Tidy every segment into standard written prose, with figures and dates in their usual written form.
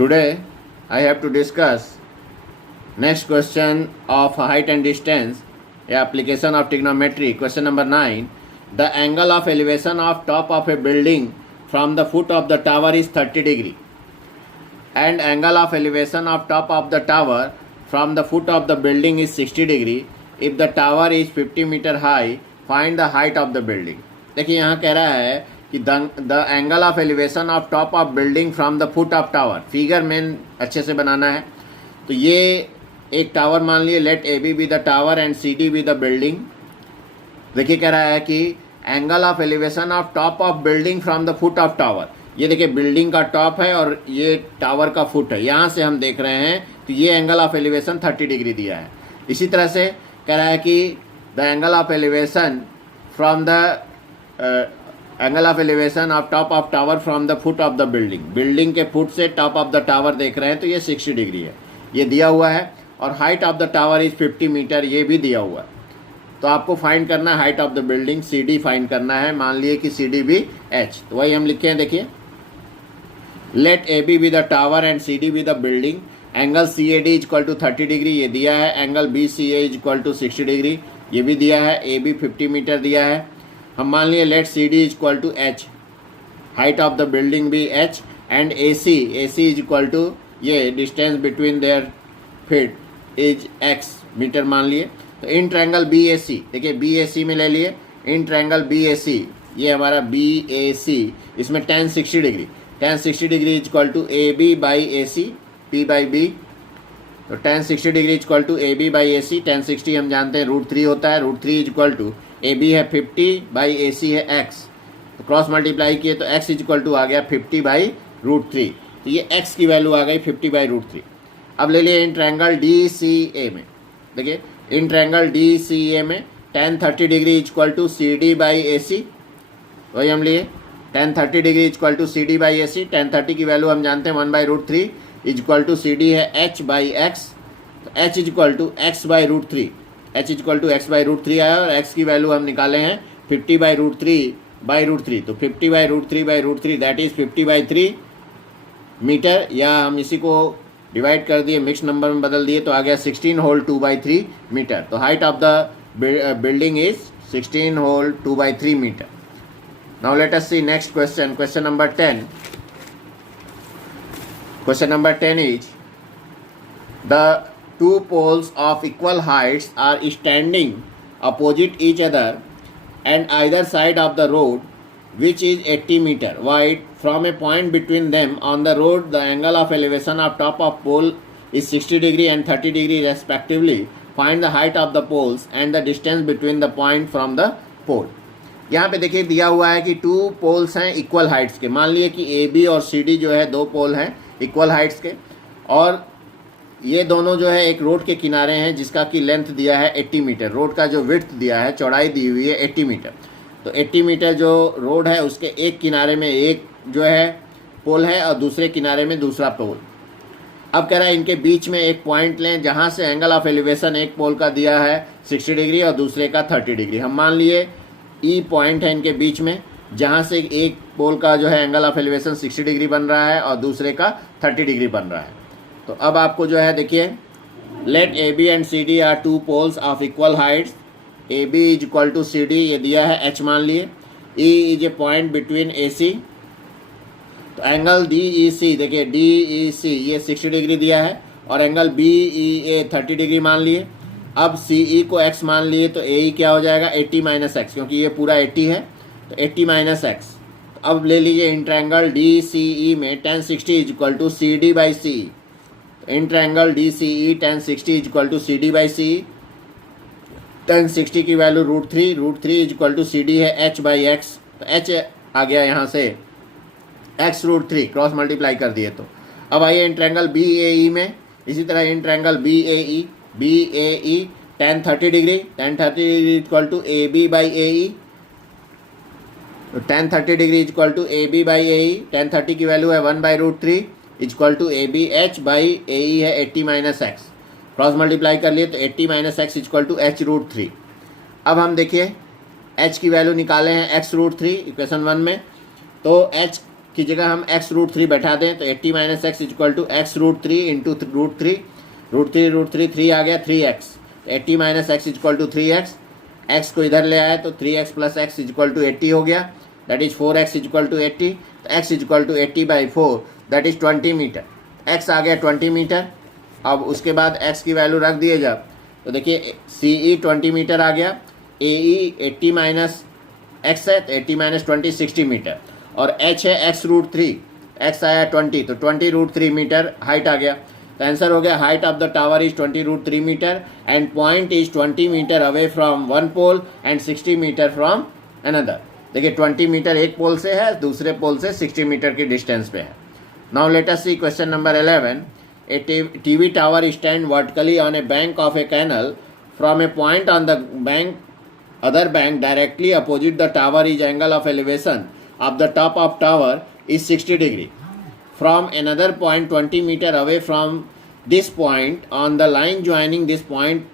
Today I have to discuss next question of height and distance, application of trigonometry. Question number 9. The angle of elevation of top of a building from the foot of the tower is 30 degree and angle of elevation of top of the tower from the foot of the building is 60 degree. If the tower is 50 meter high, find the height of the building. देखिए यहाँ कह रहा है कि the angle of elevation of top of building from the foot of tower. Figure main अच्छे से बनाना है. तो ये एक टावर मान लिए, let A B the tower and C D be the building. देखिए कह रहा है कि angle of elevation of top of building from the foot of tower. ये देखिए बिल्डिंग का टॉप है और ये टावर का फुट है. यहाँ से हम देख रहे हैं तो ये एंगल ऑफ एलिवेशन 30 डिग्री दिया है. इसी तरह से कह रहा है कि the angle of elevation from the angle of elevation of top of tower from the foot of the building. Building के फुट से टॉप ऑफ द टावर देख रहे हैं तो ये 60 डिग्री है, ये दिया हुआ है. और height of the tower is 50 metre, ये भी दिया हुआ है. तो आपको फाइंड करना है height of the building, C D find करना है. मान लिए कि सी डी भी एच, तो वही हम लिखे हैं. देखिए let A B the tower and C D the building. Angle C A D equal to 30 degree, ये दिया है. Angle B C A equal to 60 degree, ये भी दिया है. ए बी 50 मीटर दिया है. हम मान लिए let C D equal to H, height of the building भी H, and A C is equal to ये distance between their feet is X metre मान लिए. तो इन ट्रायंगल बी ए सी, देखिए बी ए सी में ले लिए. इन ट्रायंगल बी ए सी, ये हमारा बी ए सी, इसमें tan 60 degree, tan 60 degree equal to A B by A C, P by B. तो tan 60 degree equal to A B by A C. tan 60 हम जानते हैं √3 होता है. √3 इक्वल टू ए बी है 50 बाई ए सी है x. तो cross multiply किए तो x इक्वल टू आ गया 50 बाई √3. तो ये x की वैल्यू आ गई 50 बाई √3. अब ले लिए इन ट्रायंगल डी सी ए में. देखिए इन ट्रायंगल डी सी ए में tan 30 degree equal to C D by A C. वही हम लिए tan 30 degree equal to C D by A C. tan 30 की वैल्यू हम जानते हैं 1 by √3 equal to C D है h बाई एक्स. तो h equal to X by √3, h equal to X by √3 आया और x की वैल्यू हम निकाले हैं 50 बाई √3. तो 50 by √3 that is 50 by 3 metre. या हम इसी को डिवाइड कर दिए, मिक्स नंबर में बदल दिए तो आ गया 16 होल 2/3 मीटर. तो height of the building is 16 whole 2/3 metre. Now let us see next question. Question number 10. Question number 10 is, the two poles of equal heights are standing opposite each other and either side of the road which is 80 meter wide. From a point between them on the road, the angle of elevation of top of pole is 60 degree and 30 degree respectively. Find the height of the poles and the distance between the point from the pole. यहाँ पे देखिए दिया हुआ है कि two poles हैं equal Heights के. मान लिए कि ए बी और सी डी जो है दो पोल हैं इक्वल हाइट्स के, और ये दोनों जो है एक रोड के किनारे हैं जिसका कि लेंथ दिया है 80 मीटर. रोड का जो विड्थ दिया है, चौड़ाई दी हुई है 80 मीटर. तो 80 मीटर जो रोड है उसके एक किनारे में एक जो है पोल है और दूसरे किनारे में दूसरा पोल. अब कह रहा है इनके बीच में एक पॉइंट लें जहाँ से एंगल ऑफ एलिवेशन एक पोल का दिया है 60 डिग्री और दूसरे का 30 डिग्री. हम मान लिए ई पॉइंट है इनके बीच में जहाँ से एक पोल का जो है एंगल ऑफ एलिवेशन 60 डिग्री बन रहा है और दूसरे का 30 डिग्री बन रहा है. तो अब आपको जो है देखिए let A B and C D are two poles of equal heights. A B is equal to C D, ये दिया है एच मान लिए. E is a point between A C. तो एंगल डी ई सी, देखिए डी ई सी ये 60 degree दिया है और एंगल बी ई ए 30 डिग्री मान लिए. अब सी ई को x मान लिए तो ए ई क्या हो जाएगा 80 माइनस एक्स, क्योंकि ये पूरा 80 है तो 80 माइनस एक्स. अब ले लीजिए इन ट्रायंगल डी सी ई में tan 60 is equal to C D by C. In triangle D C E tan 60 is equal to C D by C. tan 60 की value √3 is equal to C D है h by x. तो h आ गया यहाँ से x √3, cross multiply कर दिए. तो अब आइए इन ट्रायंगल बी ए ई में. इसी तरह in triangle B A E tan 30 degree equal to A B by A E. तो tan 30 degree equal to A B by A E. tan 30 की वैल्यू है 1 by √3 equal to A B H by A E है 80 minus x. Cross multiply कर लिए तो 80 minus x equal to h √3. अब हम देखिए h की वैल्यू निकाले हैं x √3 इक्वेशन 1 में. तो h की जगह हम x√3 बैठा दें तो 80 minus x equal to x√3 into √3, √3 3 आ गया 3x, तो 80 minus x equal to 3x, x को इधर ले आए तो 3x plus x equal to 80 हो गया, that is 4x equal to 80, तो x equal to 80/4 that is 20 metre, x आ गया 20 मीटर। अब उसके बाद x की वैल्यू रख दिए जब तो देखिए CE 20 मीटर आ गया, AE 80 माइनस एक्स है तो 80 माइनस 20 60 मीटर, और h है x√3, x आया 20 तो 20√3 मीटर हाइट आ गया। तो आंसर हो गया height of the tower is 20√3 metre and point is 20 metre away from one pole and 60 metre from another. देखिए 20 मीटर एक पोल से है, दूसरे पोल से 60 मीटर की डिस्टेंस पे है। Now let us see question number 11। A TV tower stand vertically on a bank of a canal from a point on the bank other bank directly opposite the tower is angle of elevation of the top of tower is 60 degree. From another point 20 meter away from this point on the line joining this point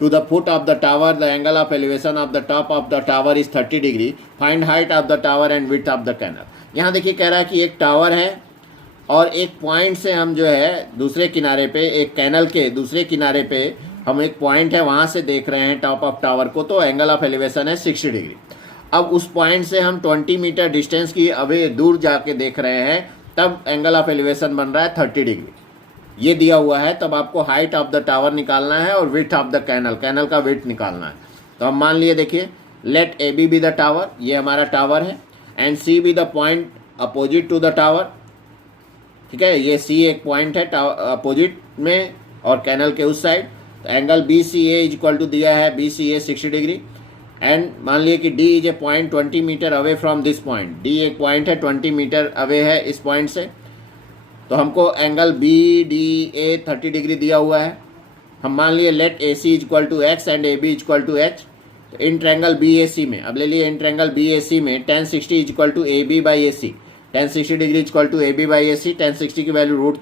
to the foot of the tower, the angle of elevation of the top of the tower is 30 degree. Find height of the tower and width of the canal. यहाँ देखिए कह रहा है कि एक tower है और एक पॉइंट से हम जो है दूसरे किनारे पे, एक कैनल के दूसरे किनारे पे हम एक पॉइंट है वहाँ से देख रहे हैं टॉप ऑफ टावर को, तो एंगल ऑफ एलिवेशन है 60 डिग्री। अब उस पॉइंट से हम 20 मीटर डिस्टेंस की अभी दूर जाके देख रहे हैं, तब एंगल ऑफ एलिवेशन बन रहा है 30 डिग्री। ये दिया हुआ है, तब आपको हाइट ऑफ द टावर निकालना है और width of the canal, canal का विड्थ निकालना है। तो हम मान लिए देखिए let AB be the tower, ये हमारा टावर है, and C be the point opposite to the tower. ठीक है, ये C एक पॉइंट है अपोजिट में और कैनल के उस साइड। तो एंगल BCA इक्वल टू दिया है BCA 60 डिग्री, एंड मान लिए कि D is a point 20 metre away from this point, D एक पॉइंट है 20 मीटर अवे है इस पॉइंट से। तो हमको एंगल BDA 30 डिग्री दिया हुआ है। हम मान लिए let AC equal to x and AB equal to h। तो इन ट्रैंगल BAC में, अब ले लिए इन ट्रैंगल BAC में tan 60 equal to AB/AC, tan 60 degree equal to AB/AC, tan 60 की वैल्यू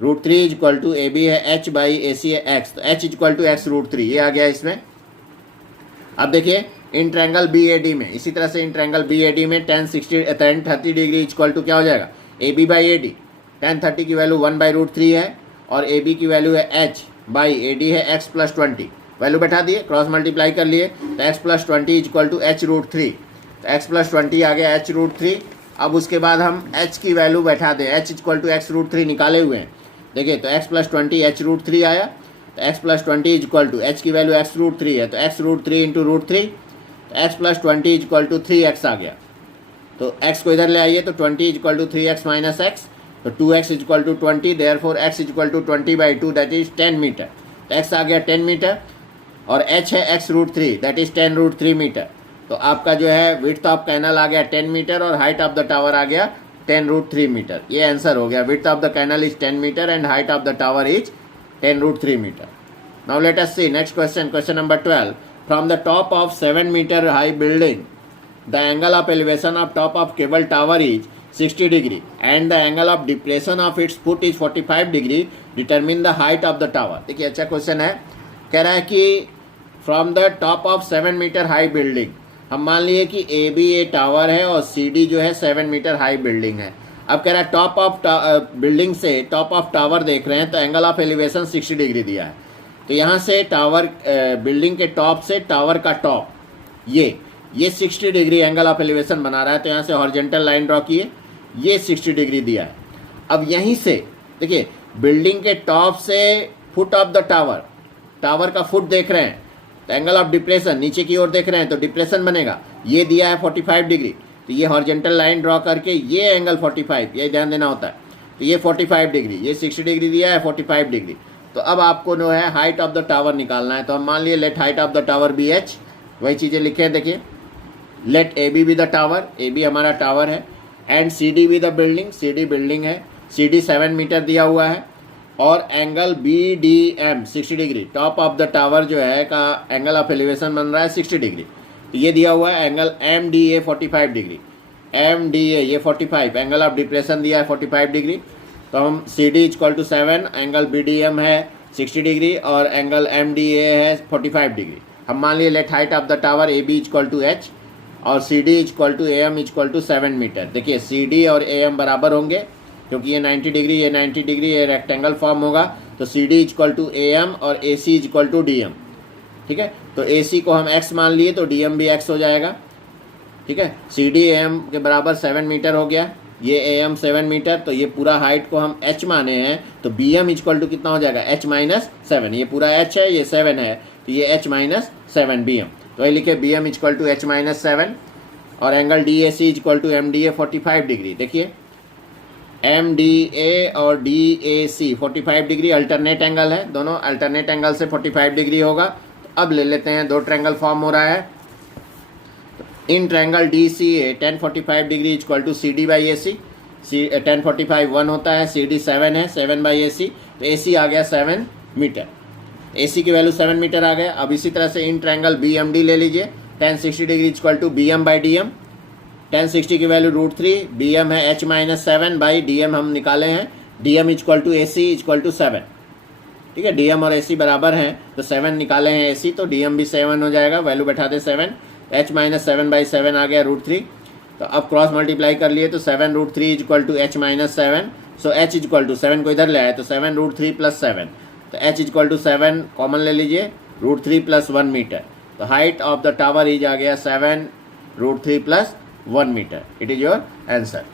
√3 इक्वल टू AB है h/AC है x, तो h इक्वल टू x√3, ये आ गया इसमें। अब देखिए इन ट्रैंगल BAD में, इसी तरह से इन ट्रैंगल BAD में tan 30 डिग्री इक्वल टू क्या हो जाएगा AB/AD। tan 30 की वैल्यू 1/√3 है और AB की वैल्यू है h/AD है x प्लस 20, वैल्यू बैठा दिए, क्रॉस मल्टीप्लाई कर लिए, तो x plus 20 equal to h√3, तो x प्लस 20 आ गया h√3। अब उसके बाद हम h की वैल्यू बैठा दें, h इक्वल टू x√3 निकाले हुए हैं। देखिए तो x प्लस 20 h√3 आया, तो x plus 20 equal to h की वैल्यू x√3 है, तो x√3 इंटू √3, तो x plus 20 equal to 3x आ गया। तो x को इधर ले आइए तो 20 equal to 3x minus x, तो 2x equal to 20, therefore x equal to 20/2 that is 10 metre. तो x आ गया 10 मीटर और h है x√3 दैट इज 10√3 मीटर। तो आपका जो है विड्थ ऑफ कैनल आ गया 10 मीटर और हाइट ऑफ द टावर आ गया 10√3 मीटर। ये आंसर हो गया, width of the canal is 10 metre and height of the tower is 10√3 metre. Now let us see next question, question number 12। From the top of 7 metre high building the angle of elevation of top of cable tower is 60 degree and the angle of depression of its foot is 45 degree, determine the height of the tower. देखिए अच्छा question है, कह रहा है कि from the top of 7 metre high building, हम मान लिए कि AB ए टावर है और CD जो है 7 मीटर हाई बिल्डिंग है। अब कह रहा है टॉप ऑफ बिल्डिंग से टॉप ऑफ टावर देख रहे हैं, तो एंगल ऑफ एलिवेशन 60 डिग्री दिया है। तो यहाँ से टावर बिल्डिंग के टॉप से टावर का टॉप ये 60 डिग्री एंगल ऑफ एलिवेशन बना रहा है। तो यहाँ से हॉरिजॉन्टल लाइन ड्रॉ किए, ये 60 डिग्री दिया है। अब यहीं से देखिए बिल्डिंग के टॉप से फुट ऑफ द टावर का फुट देख रहे हैं, तो एंगल ऑफ डिप्रेशन नीचे की ओर देख रहे हैं तो डिप्रेशन बनेगा, ये दिया है 45 डिग्री। तो ये हॉरिजॉन्टल लाइन ड्रॉ करके ये एंगल 45, ये ध्यान देना होता है। तो ये 45 डिग्री, ये 60 डिग्री दिया है 45 डिग्री। तो अब आपको जो है हाइट ऑफ द टावर निकालना है। तो हम मान लिए let height of the tower BH, वही चीज़ें लिखे हैं देखिए, let AB be the tower, AB हमारा टावर है, and CD be the building, CD building है, CD 7 मीटर दिया हुआ है, और angle BDM 60 degree, top of the tower जो है का एंगल ऑफ एलिवेशन बन रहा है 60 डिग्री। तो ये दिया हुआ है एंगल MDA 45 डिग्री, MDA ये 45, एंगल ऑफ डिप्रेशन दिया है 45 डिग्री। तो हम CD equal to 7, angle BDM है 60 डिग्री और एंगल MDA है 45 डिग्री। हम मान लिए let height of the tower AB equal to h, और C D equal to A M equal to 7 metre. देखिए सी डी और ए एम बराबर होंगे क्योंकि ये 90 डिग्री ये 90 डिग्री, ये रेक्टेंगल फॉर्म होगा, तो C D equal to A M और A C equal to D M. ठीक है, तो ए सी को हम x मान लिए तो डी एम भी x हो जाएगा। ठीक है, सी डी ए एम के बराबर 7 मीटर हो गया, ये ए एम 7 मीटर, तो ये पूरा हाइट को हम h माने हैं, तो बी एम इक्वल टू कितना हो जाएगा, h माइनस 7। ये पूरा h है, ये 7 है, तो ये h माइनस 7 बी एम। तो ये लिखे B M equal to h minus 7 और angle D A C equal to M D A 45 degree. देखिए एम डी ए और D A C 45 degree alternate angle है, दोनों अल्टरनेट एंगल से 45 degree होगा। तो अब ले लेते हैं, दो ट्रायंगल फॉर्म हो रहा है। In triangle D C A 1045 degree equal to C D by A C. 1045 1 होता है, सी डी 7 है, 7 बाई ए सी, तो ए सी आ गया 7 मीटर। ए सी की वैल्यू 7 मीटर आ गया। अब इसी तरह से in triangle B M D ले लीजिए, 1060 degree equal to B M by D M. 1060 की वैल्यू √3, बी एम है h minus 7 by D M हम निकाले हैं, D M equal to A C equal to 7। ठीक है, डी एम और ए सी बराबर हैं, तो 7 निकाले हैं ए सी, तो डी एम भी 7 हो जाएगा, वैल्यू बैठा दे 7, h माइनस 7 बाई 7 आ गया √3। तो अब क्रॉस मल्टीप्लाई कर लिए तो 7 √3 equal to h minus 7। So h equal to 7 को इधर ले आए तो 7 √3 प्लस 7, तो h इक्वल टू 7 कॉमन ले लीजिए, √3 प्लस 1 मीटर। तो height of the tower is आ गया 7 √3 plus 1 metre. It is your answer.